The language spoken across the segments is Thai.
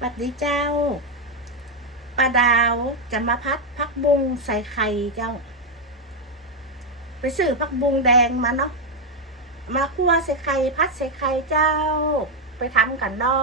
ปัดดีเจ้าปลาดาวจะมาพัดพักบุงใส่ไข่เจ้า ไปซื้อพักบุงแดงมาเนาะมาคั่วใส่ไข่พัดใส่ไข่เจ้า ไปทำกันเนา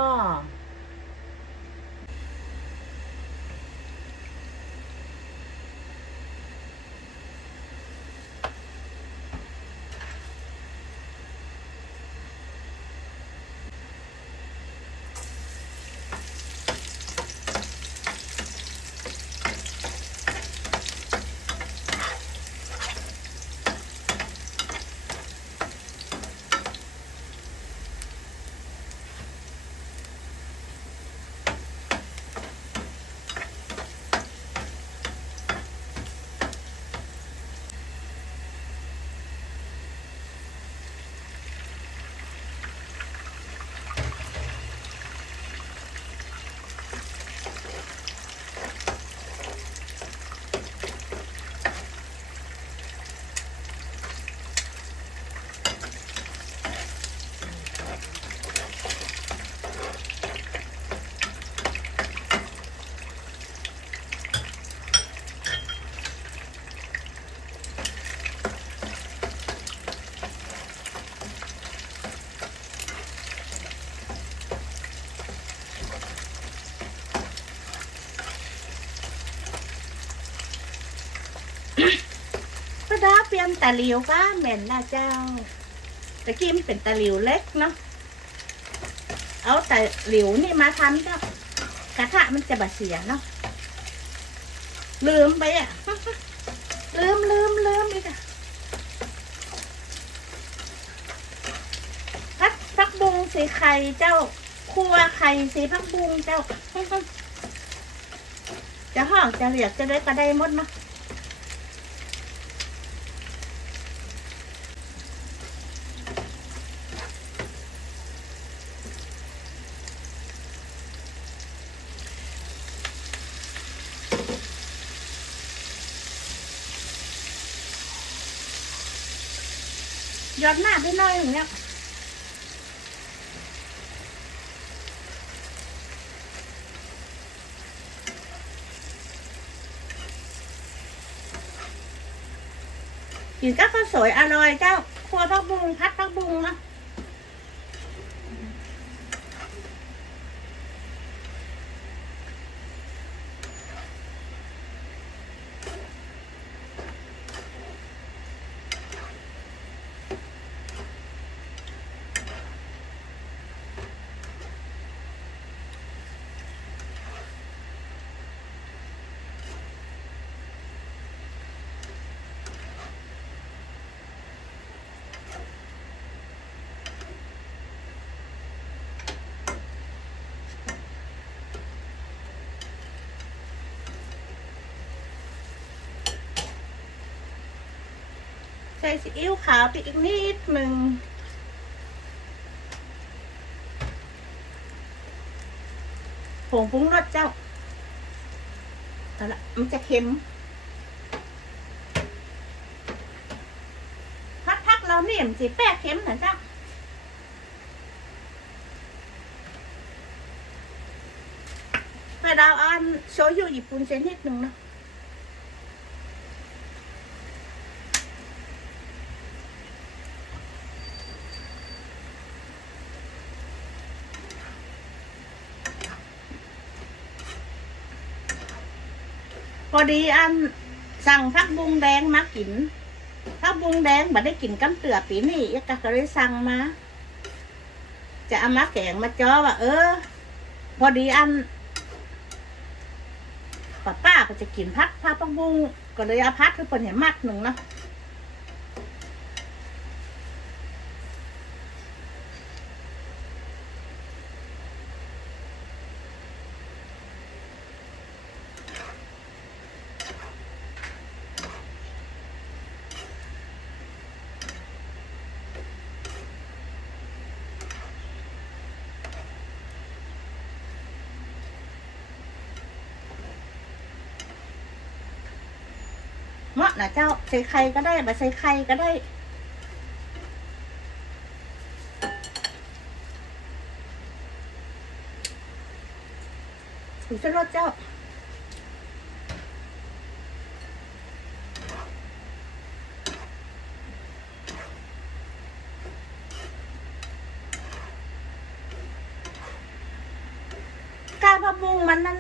ดาเปลี่ยนตะหลิวก็เหม็นนะเจ้าตะกี้มันเป็นตะหลิวเล็กเนาะเอาต่หลิวนี่มาทำเจ้ากระทะมันจะบะเสียเนาะลืมไปอะลืมลืมลืมอีกอะพักพักบุงสีไข่เจ้าครัวไข่สีพักบุงเจ้าจะห้องจะเรียกจะได้ก็ได้หมดเนาะ ยอดหน้าไปหน่อยอย่างเงี้ยกินก็ข้าวสวยอร่อยเจ้าครัวพักบุงพัดพักบุงเนาะ ใส่ซีอิ๊วขาวไปอีกนิดหนึ่งผงปรุงรสเจ้าเอาละมันจะเค็มพักพักๆเราเนี่ยมสิแป้เค็มนะเจ้าไปดาวอันโชยุญี่ปุ่นเส้นนิดหนึ่งเนาะ พอดีอันสั่งพักบุงแดงมากินพักบุงแดงบัได้กินกำเตือปีนี่ยกก็เลยสั่งมา จะเอามาแกงมาจ้อว่า เออ พอดีอันป้าป้าก็จะกินพัดพักบุงก็เลยเอาพัดคือเปิ่นเห็นมัดหนึ่งเนาะ เหมาะนะเจ้าใส่ไข่ก็ได้แบบใส่ไข่ก็ได้ถึงจะรสเจ้าการผักบุ้งมันนั่น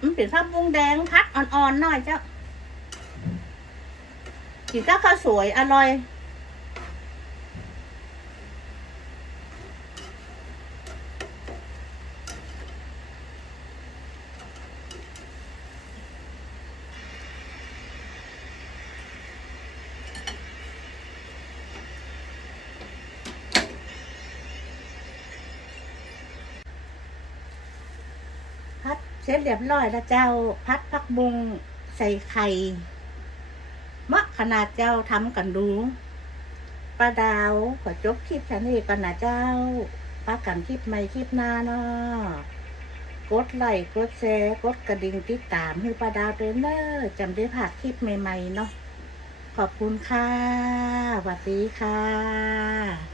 มันเป็นผักบุ้งแดงพัดอ่อนๆหน่อยเจ้า กินก็ข้าวสวยอร่อย พัดเสร็จเรียบร้อยแล้วเจ้า พัดพักบุงใส่ไข่ มะขนาดเจ้าทำกันดูป้าดาวขอจบคลิปฉันนี่กันนะเจ้าป้ากันคลิปใหม่คลิปหน้าเนาะกดไลค์กดแชร์กดกระดิ่งติดตามให้ป้าดาวเรนเนอร์จำได้ผ่านคลิปใหม่ ๆ เนาะขอบคุณค่ะสวัสดีค่ะ